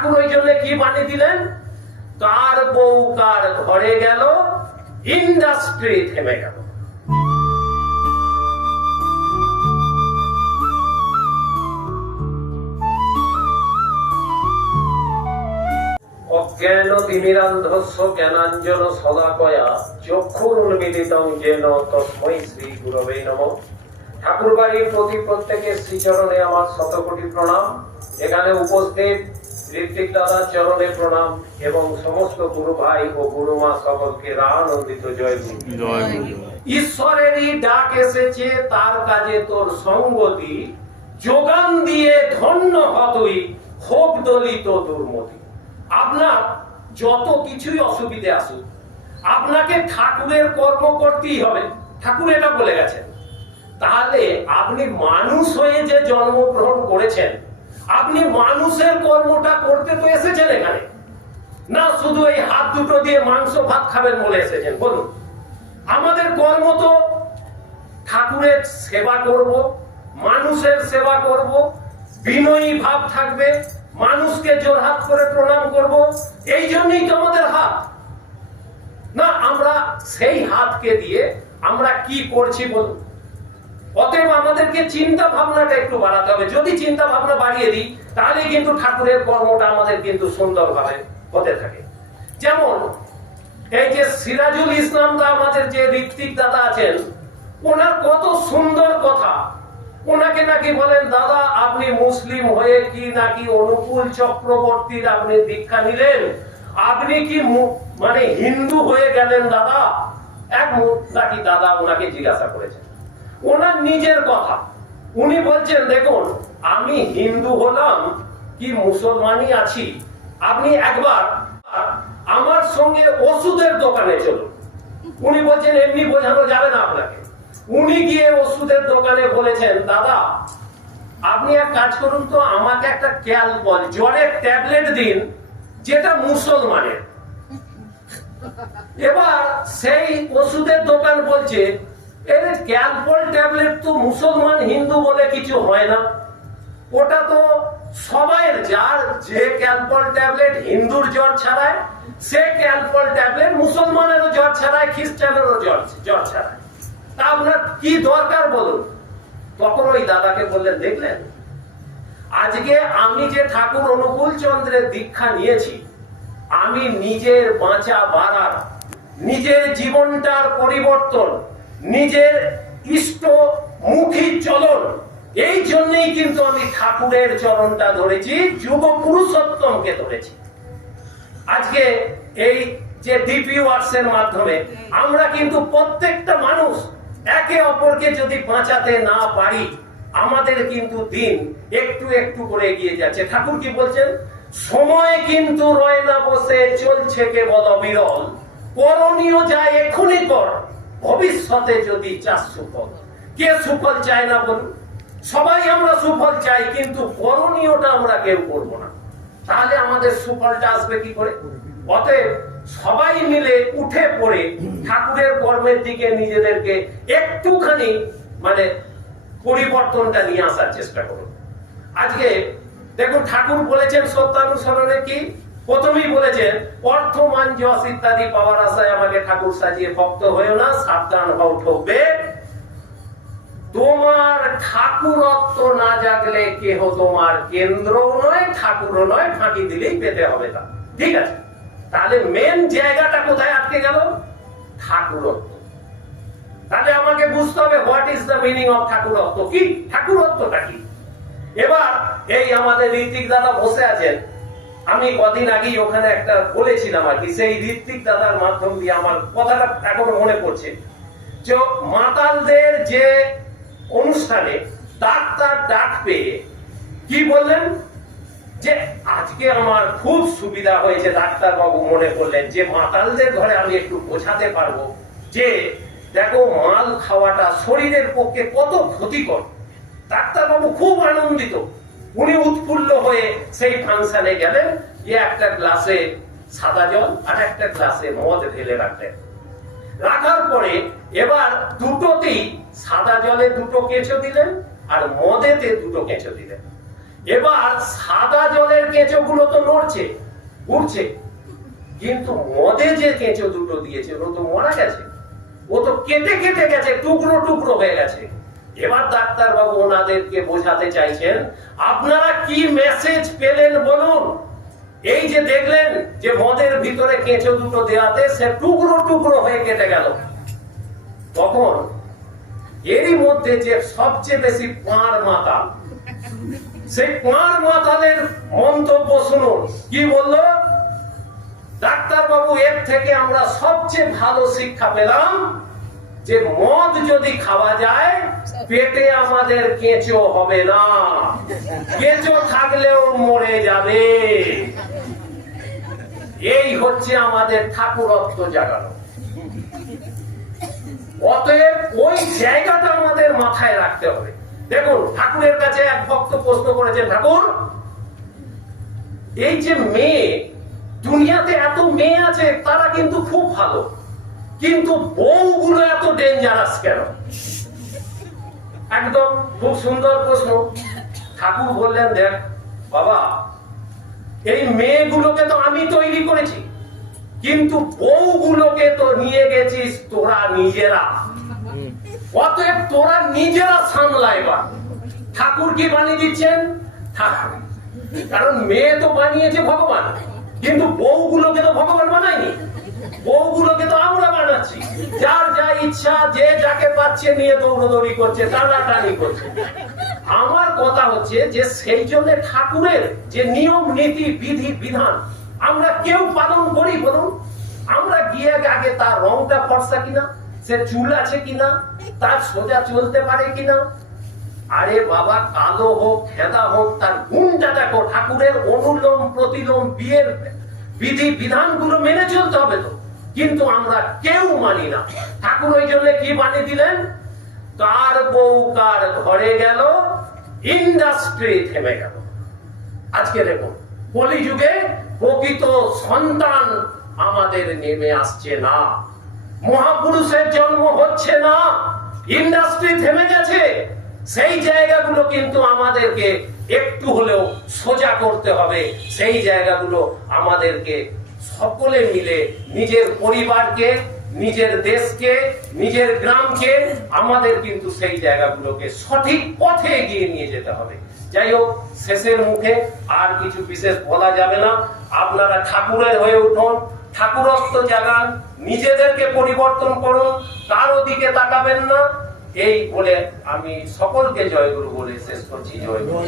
ঠাকুর ওই জন্য কি বানিয়ে দিলেন, কার বউ কার ঘরে গেল, ইন্ডাস্ট্রি থেমে গেল। অজ্ঞান তিমিরান্ধস্য জ্ঞানাঞ্জন শলাকয়া চক্ষুরুন্মিলিতং যেন তস্मै শ্রী গুরবে নমঃ। ঠাকুর বাড়ির প্রতি প্রত্যেকের শ্রীচরণে আমার শতকোটি প্রণাম। এখানে উপস্থিত ঋত্বিক দাদার চরণে প্রণাম এবং সমস্ত গুরু ভাই ও গুরুমা সকলকে আনন্দিত জয় গুরু। ঈশ্বরেরই ডাক এসেছে, তার কাজে তোর সঙ্গতি, যোগান দিয়ে ধন্য হতই, হোক দলিত দুর্মতি। আপনার যত কিছুই অসুবিধে আসুক, আপনাকে ঠাকুরের কর্ম করতেই হবে, ঠাকুর এটা বলে গেছেন। তাহলে আপনি মানুষ হয়ে যে জন্মগ্রহণ করেছেন, আপনি মানুষের কর্মটা করতে তো এসেছেন এখানে, না শুধু এই হাত দুটো দিয়ে মাংস ভাত খাবেন বলে এসেছেন? বলুন, আমাদের কর্ম তো ঠাকুরের সেবা করব, মানুষের সেবা করব, বিনয়ী ভাব থাকবে, মানুষকে জোরহাত করে প্রণাম করব, এই জন্যই তো আমাদের হাত। না আমরা সেই হাতকে দিয়ে আমরা কি করছি বলুন? অতএব আমাদেরকে চিন্তা ভাবনাটা একটু বাড়াতে হবে। যদি চিন্তা ভাবনা বাড়িয়ে দিই, তাহলে কিন্তু ঠাকুরের কর্মটা আমাদের কিন্তু সুন্দরভাবে হতে থাকে। যেমন এই যে সিরাজুল ইসলামদা, আমাদের যে ঋত্বিক দাদা আছেন, ওনার কত সুন্দর কথা। ওনাকে নাকি বলেন, দাদা আপনি মুসলিম হয়ে কি নাকি অনুকূল চক্রবর্তীর আপনি দীক্ষা নিলেন, আপনি কি মানে হিন্দু হয়ে গেলেন দাদা? এক নাকি দাদা ওনাকে জিজ্ঞাসা করেছেন, ওনার নিজের কথা। উনি বলছেন, দেখুন আমি হিন্দু হলাম কি মুসলমানই আছি, আপনি একবার আমার সঙ্গে ওষুধের দোকানে চলুন। উনি বলছেন এমনি বোঝানো যাবে না আপনাকে। উনি গিয়ে ওষুধের দোকানে বলেছেন, দাদা আপনি এক কাজ করুন তো, আমাকে একটা ক্যালপল জ্বরের ট্যাবলেট দিন যেটা মুসলমানের। এবার সেই ওষুধের দোকান বলছে, এর ক্যালপল ট্যাবলেট তো মুসলমান হিন্দু বলে কিছু হয় না, ওটা তো সবাইয়ের, যার যে ক্যালপল ট্যাবলেট হিন্দুর জ্বর ছাড়ায়, সে ক্যালপল ট্যাবলেট মুসলমানেরও জ্বর ছাড়ায়, খ্রিস্টানেরও জ্বর ছাড়ায়। তা আপনার কি দরকার বলুন? তখন ওই দাদাকে বললেন, দেখলেন আজকে আমি যে ঠাকুর অনুকূল চন্দ্রের দীক্ষা নিয়েছি, আমি নিজের বাঁচা বাড়ার, নিজের জীবনটার পরিবর্তন, নিজের ইষ্টমুখী চলন, এই জন্যই কিন্তু আমি ঠাকুরের চরণটা ধরেছি, যুগ পুরুষোত্তমকে ধরেছি। আজকে এই যে ডিপি ওয়ার্কসের মাধ্যমে আমরা কিন্তু প্রত্যেকটা মানুষ একে অপরকে যদি বাঁচাতে না পারি, আমাদের কিন্তু দিন একটু একটু করে এগিয়ে যাচ্ছে। ঠাকুর কি বলছেন, সময় কিন্তু রয় না বসে, চলছে কেবল অবিরল, করণীয় যায় এখনই কর, ভবিষ্যতে যদি চাস সুফল। কে সুফল চায় না বলুন? সবাই আমরা সুফল চাই, কিন্তু করণীয়টা আমরা কেউ করবো না। তাহলে আমাদের সুফলটা আসবে কি করে? অতএব সবাই মিলে উঠে পড়ে ঠাকুরের কর্মের দিকে নিজেদেরকে একটুখানি মানে পরিবর্তনটা নিয়ে আসার চেষ্টা করুন। আজকে দেখুন ঠাকুর বলেছেন সত্যানুসরণে কি, প্রথমেই বলেছেন অর্থ মান যশ ইত্যাদি পাওয়ার আশায় আমাকে ঠাকুর সাজিয়ে ভক্ত হয়েও না, সাবধান হও ঠকবে। তোমার ঠাকুরত্ব না জাগলে কেহ তোমার কেন্দ্রও নয়, ঠাকুরও নয়, ফাঁকি দিলেই পেতে হবে তা। ঠিক আছে, তাহলে মেন জায়গাটা কোথায় আটকে গেল? ঠাকুরত্ব। তাহলে আমাকে বুঝতে হবে what is the meaning of ঠাকুরত্ব, কি ঠাকুরত্বটা কি। এবার এই আমাদের ঋত্বিক দাদা বসে আছেন, আমি কদিন আগেই ওখানে একটা বলেছিলাম আর কি, সেই ঋত্বিক দাদার মাধ্যম দিয়ে আমার কথাটা এখনো মনে পড়ছে। যে মাতালদের যে অনুষ্ঠানে ডাক্তার ডাক পেয়ে কি বললেন, যে আজকে আমার খুব সুবিধা হয়েছে, ডাক্তার বাবু মনে করলেন যে মাতালদের ঘরে আমি একটু বোঝাতে পারবো যে দেখো মাল খাওয়াটা শরীরের পক্ষে কত ক্ষতিকর। ডাক্তার বাবু খুব আনন্দিত, উনি উৎফুল্ল হয়ে সেই ফাংশনে গেলেন, যে একটা গ্লাসে সাদা জল আর একটা গ্লাসে মদ ঢেলে রাখলেন। রাখার পরে এবার দুটোতেই সাদা জলে দুটো কেঁচো দিলেন আর মদেতে দুটো কেঁচো দিলেন। এবার সাদা জলের কেঁচোগুলো তো নড়ছে, উঠছে, কিন্তু মদে যে কেঁচো দুটো দিয়েছে ও তো মারা গেছে, ও তো কেটে কেটে গেছে, টুকরো টুকরো হয়ে গেছে। এবার ডাক্তার বাবু ওনাদেরকে বোঝাতে চাইছেন, আপনারা কি মেসেজ পেলেন বলুন? এই যে দেখলেন যে মদের ভিতরে কেঁচো দুটো দেওয়াতে সে টুকরো টুকরো হয়ে কেটে গেল, তখন এরই মধ্যে যে সবচেয়ে বেশি পাঁড় মাতাল, সেই পাঁড় মাতালের মন্তব্য শুনুন কি বললো। ডাক্তার বাবু, এর থেকে আমরা সবচেয়ে ভালো শিক্ষা পেলাম যে মদ যদি খাওয়া যায় পেটে আমাদের কেঁচো হবে না, কেঁচো থাকলেও মরে যাবে। এই হচ্ছে আমাদের ঠাকুরত্ব জাগানো। অতএব ওই জায়গাটা আমাদের মাথায় রাখতে হবে। দেখুন, ঠাকুরের কাছে এক ভক্ত প্রশ্ন করেছেন, ঠাকুর এই যে মেয়ে, দুনিয়াতে এত মেয়ে আছে তারা কিন্তু খুব ভালো, কিন্তু বউগুলো এত ডেঞ্জারাস কেন? একদম খুব সুন্দর প্রশ্ন। ঠাকুর বললেন, দেখ বাবা, এই মেয়েগুলোকে তো আমি তৈরি করেছি, কিন্তু বউগুলোকে তো নিয়ে গেছিস তোরা নিজেরা। অতএব তোরা নিজেরা সামলা। এবার ঠাকুর কি বানিয়ে দিচ্ছেন? ঠাকুর, কারণ মেয়ে তো বানিয়েছে ভগবান, কিন্তু বউগুলোকে তো ভগবান বানায়নি, বউগুলোকে তো আমরা বানাচ্ছি। যার যা ইচ্ছা, যে যাকে পাচ্ছে নিয়ে দৌড়দৌড়ি করছে, টানাটানি করছে। আমার কথা হচ্ছে যে সেই জন্য ঠাকুরের যে নিয়ম নীতি বিধি বিধান আমরা কেউ পালন করি বলুন? আমরা গিয়ে আগে তার রংটা ফর্সা কিনা, সে চুল আছে কিনা, তার সোজা চলতে পারে কিনা। আরে বাবা, কালো হোক খেদা হোক, তার গুণটা দেখো। ঠাকুরের অনুলোম প্রতিলোম বিয়ের বিধি বিধানগুলো মেনে চলতে হবে তো, কিন্তু আমরা কেউ মানি না। ঠাকুর ওই জন্য কি বানিয়ে দিলেন? কার বউ কার ঘরে গেল, ইন্ডাস্ট্রি থেমে গেল। আজকে দেখুন, কলিযুগে প্রকৃত সন্তান আমাদের নেমে আসছে না, মহাপুরুষের জন্ম হচ্ছে না, ইন্ডাস্ট্রি থেমে গেছে। সেই জায়গাগুলো কিন্তু আমাদেরকে একটু হলেও সোজা করতে হবে। সেই জায়গাগুলো আমাদেরকে সকলে মিলে নিজের পরিবারকে, নিজের দেশকে, নিজের গ্রামকে আমাদের কিন্তু সেই জায়গাগুলোকে সঠিক পথে এগিয়ে নিয়ে যেতে হবে। যাই হোক, শেষের মুখে আর কিছু বিশেষ বলা যাবে না। আপনারা ঠাকুরের হয়ে উঠুন, ঠাকুরত্ব জাগান, নিজেদেরকে পরিবর্তন করুন, কারো দিকে তাকাবেন না। এই বলে আমি সকলকে জয়গুরু বলে শেষ করছি। জয়গুরু।